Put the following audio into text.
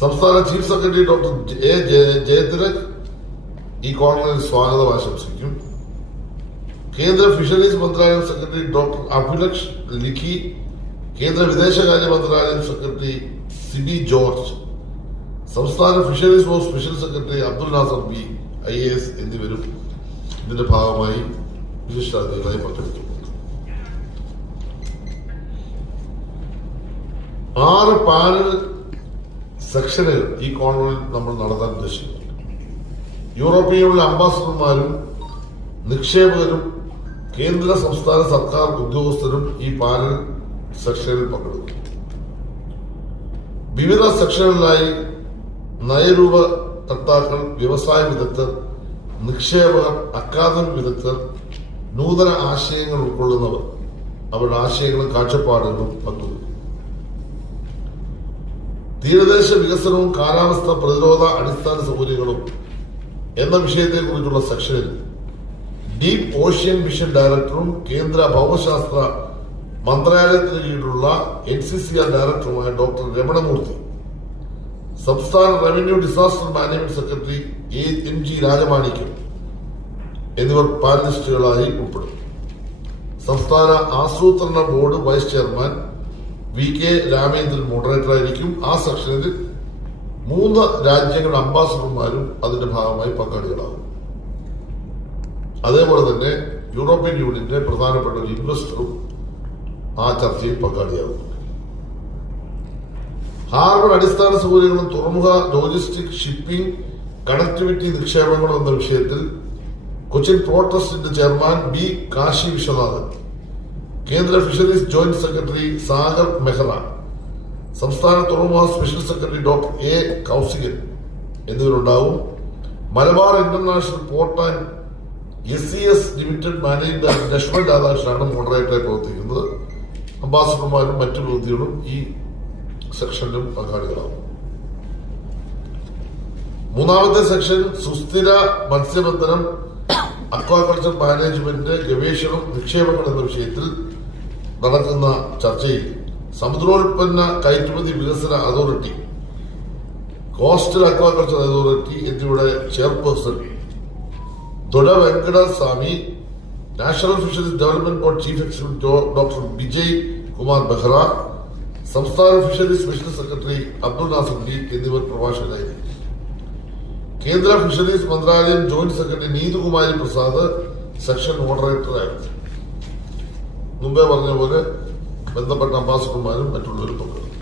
സംസ്ഥാന chief secretary doctor A Jaya- Jayathilak ഈ കോൺഗ്രസിൽ സ്വാഗതം ആശംസിക്കും കേന്ദ്ര ഫിഷറീസ് മന്ത്രാലയം സെക്രട്ടറി ഡോക്ടർ അഭിലക്ഷ് ലിഖി കേന്ദ്ര വിദേശകാര്യ മന്ത്രാലയം സെക്രട്ടറി സിബി ജോർജ് സംസ്ഥാന ഫിഷറീസ് വകുപ്പ് special secretary Abdul Nasar B I A S എന്നിവരും ഇതിന്റെ ഭാഗമായി വിശിഷ്ടാതിഥികളായി പങ്കെടുത്തു. ആറ് പാനൽ സെക്ഷനുകൾ ഈ കോൺവെന്റിൽ നമ്മൾ നടത്താൻ ഉദ്ദേശിക്കുന്നു. യൂറോപ്യയിലുള്ള അംബാസഡർമാരും നിക്ഷേപകരും കേന്ദ്ര സംസ്ഥാന സർക്കാർ ഉദ്യോഗസ്ഥരും ഈ പാനൽ സെക്ഷനിൽ പങ്കെടുക്കും. വിവിധ സെക്ഷനുകളിലായി നയരൂപകർത്താക്കൾ വ്യവസായ വിദഗ്ധർ നിക്ഷേപകർ അക്കാദമിക് വിദഗ്ധർ നൂതന ആശയങ്ങൾ ഉൾക്കൊള്ളുന്നവർ അവരുടെ ആശയങ്ങളും കാഴ്ചപ്പാടുകളും പങ്കുവയ്ക്കും. തീരദേശ വികസനവും കാലാവസ്ഥ പ്രതിരോധ അടിസ്ഥാന സൗകര്യങ്ങളും എന്ന വിഷയത്തെക്കുറിച്ചുള്ള സെക്ഷനിൽ ഡീപ് ഓഷ്യൻ മിഷൻ ഡയറക്ടറും കേന്ദ്ര ഭൗമശാസ്ത്ര മന്ത്രാലയത്തിന് കീഴിലുള്ള എൻ സി സി ആർ ഡയറക്ടറുമായ ഡോക്ടർ രമണമൂർത്തി സംസ്ഥാന revenue disaster management secretary A M G Rajamanickam എന്നിവർ പാനലിസ്റ്റുകളായി ഉൾപ്പെടും. സംസ്ഥാന ആസൂത്രണ board vice chairman V K Ramendran മോഡറേറ്ററായിരിക്കും ആ സെക്ഷനിൽ മൂന്ന് രാജ്യങ്ങളുടെ അംബാസഡർമാരും അതിന്റെ ഭാഗമായി പങ്കാളികളാകും. അതേപോലെ തന്നെ യൂറോപ്യൻ യൂണിയന്റെ പ്രധാനപ്പെട്ട ഒരു ഇൻവെസ്റ്ററും ആ ചർച്ചയിൽ പങ്കാളിയാകും. ഹാർബർ അടിസ്ഥാന സൗകര്യങ്ങളും തുറമുഖ ലോജിസ്റ്റിക് ഷിപ്പിംഗ് കണക്ടിവിറ്റി നിക്ഷേപങ്ങളും എന്ന വിഷയത്തിൽ കൊച്ചിൻ പോർട്ട് ട്രസ്റ്റിന്റെ ചെയർമാൻ ബി കാശി വിശ്വനാഥൻ കേന്ദ്ര fisheries joint secretary Sagar Mehra സംസ്ഥാന തുറമുഖ special secretary doctor A Kousikan എന്നിവരുണ്ടാവും. Malabar international port and S C S limited managing director Lakshman രാധാകൃഷ്ണനാണ് മോഡറേറ്ററായി പ്രവർത്തിക്കുന്നത്. അംബാസഡർമാരും മറ്റു പ്രതിനിധികളും ഈ സെക്ഷനിലും പങ്കാളികളാവും. മൂന്നാമത്തെ സെക്ഷൻ സുസ്ഥിര മത്സ്യബന്ധനം അക്വാകൾച്ചർ മാനേജ്മെന്റ് ഗവേഷണം നിക്ഷേപങ്ങൾ എന്ന വിഷയത്തിൽ നടക്കുന്ന ചർച്ചയിൽ സമുദ്രോൽപ്പന്ന കയറ്റുമതി വികസന അതോറിറ്റി കോസ്റ്റൽ അക്വാകൾച്ചർ അതോറിറ്റി എന്നിവയുടെ ചെയർപേഴ്സൺ തുട Venkataswamy national fisheries development board chief executive doctor Vijay Kumar Behera സംസ്ഥാന fisheries special secretary Abdul Nasser B എന്നിവർ പ്രഭാഷകരായിരിക്കും കേന്ദ്ര ഫിഷറീസ് മന്ത്രാലയം joint secretary Neethukumari Prasad section മോഡറേറ്ററായിരുന്നു. മുമ്പേ പറഞ്ഞ പോലെ ബന്ധപ്പെട്ട അംബാസിഡർമാരും മറ്റുള്ളവരും പങ്കെടുക്കും